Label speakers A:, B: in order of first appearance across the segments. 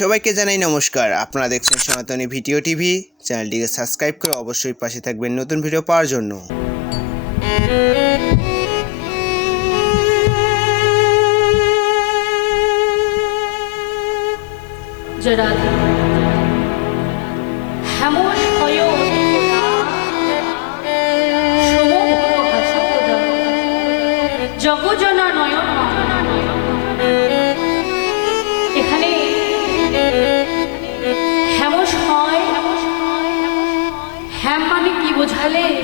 A: সবাইকে জানাই নমস্কার। আপনারা দেখছেন সনাতনী ভিডিও টিভি। চ্যানেলটিকে সাবস্ক্রাইব করে অবশ্যই পাশে থাকবেন নতুন ভিডিও পাওয়ার জন্য।
B: জগজনা responsable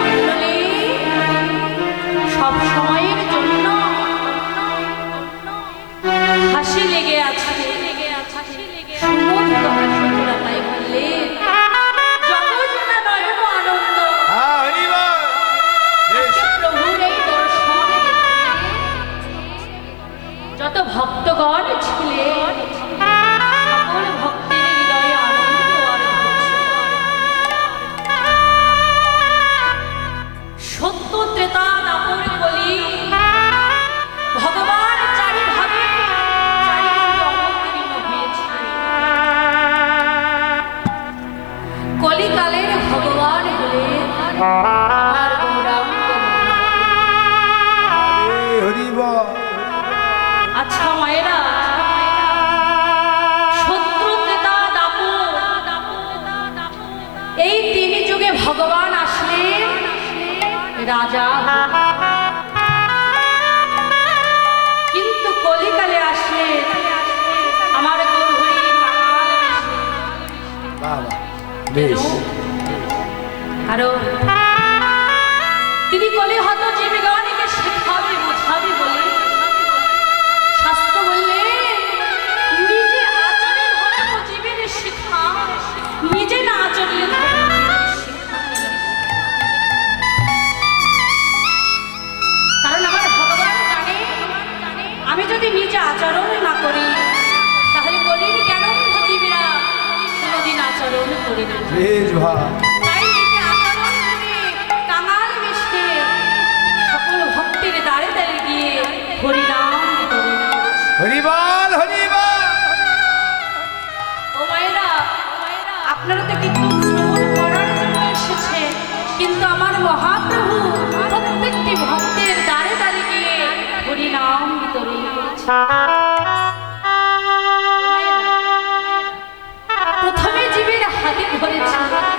C: বেশ।
B: কারণ
C: হরিবল হরিবল।
B: ও মায়েরা আপনারা তো কিন্তু শ্রবণ আমার মহাপ্রভু ভক্তের দ্বারে দ্বারে গিয়ে হরিনাম বিতরণ প্রথমে জীবের হাতে ধরেছে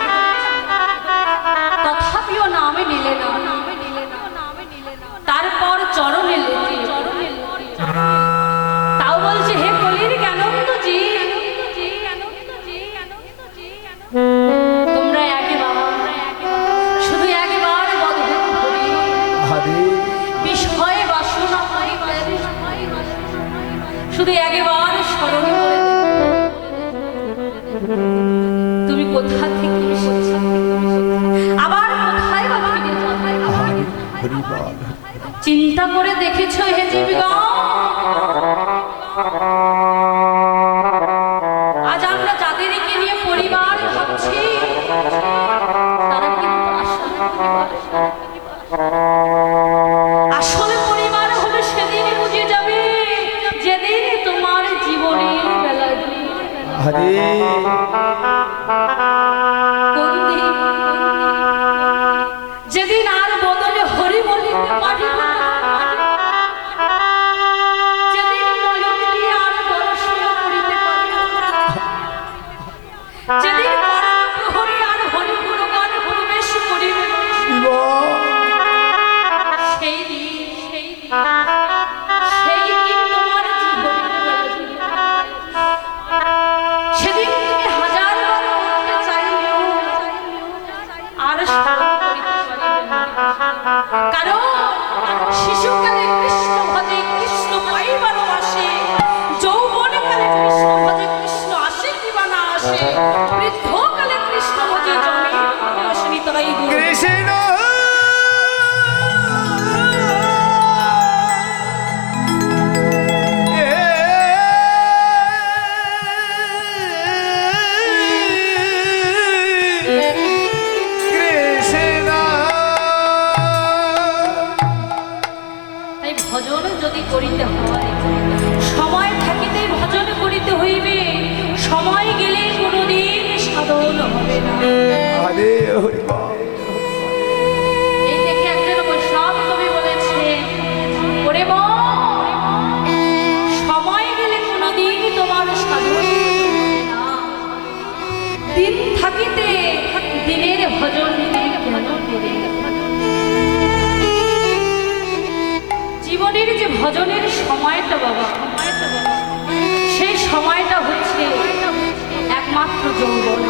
B: যৌবন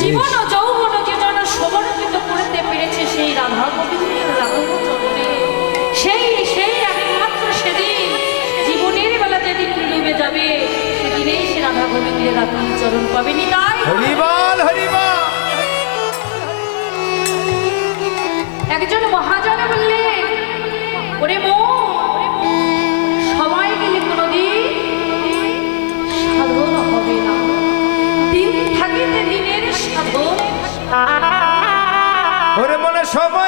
B: জীবন যেন সমরকিত করতে পেরেছে সেই সেই সেই একমাত্র সেদিন জীবনের বেলা যেদিন ডুবে যাবে। সেদিনেই সে রাধা গোবিন্দের রাধবচরণ পাবে। নি
C: একজন মহা
B: yaşamayı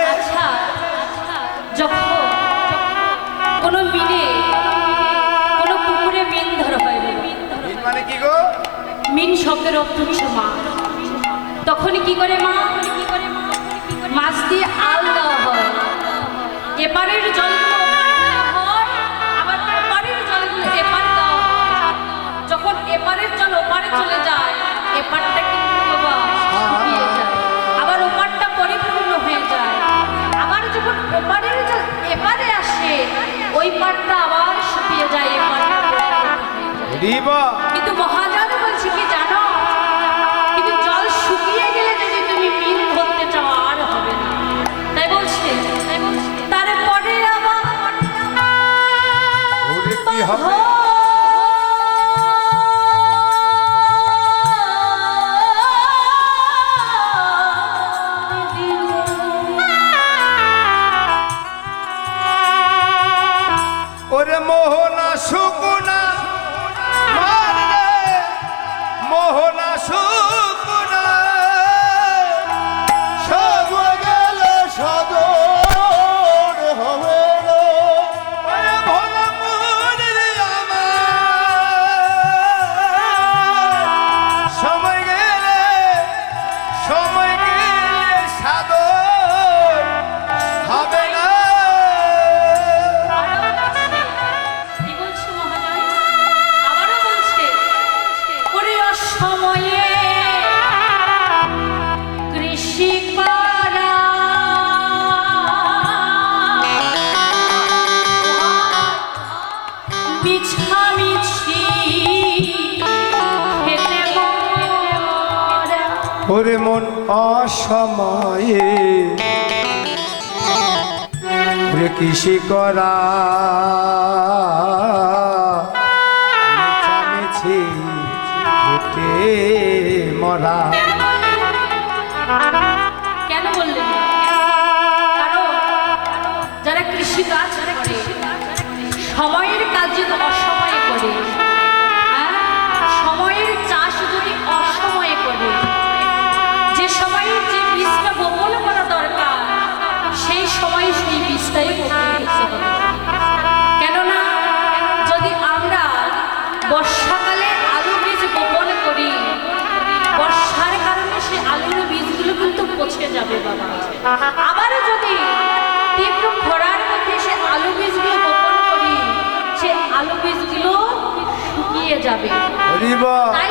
B: যখন কোনো মিনে কোনো পুকুরে মিন ধরা হয় মানে
C: মিন
B: শব্দের অর্থ হচ্ছে মা। তখন কি করে মা? মাছ দিয়ে আল দেওয়া হয়। এবারের জল ওই পাটটা আবার শুকিয়ে যায় এই
C: পাটটা
B: কিন্তু মহা ওরে মোহনা সুকুনা মোহনা সুকুনা। সব গেলে সদর হবে সময় গেলে সময় গেলে সাদর
C: ওরে
B: মন অসময়ে। ওরে কৃষি করা। মেছি মরা।
C: আবারও যদি তীব্র খরার মধ্যে সে আলু বীজগুলো বপন করি সে আলু বীজগুলো শুকিয়ে যাবে। তাই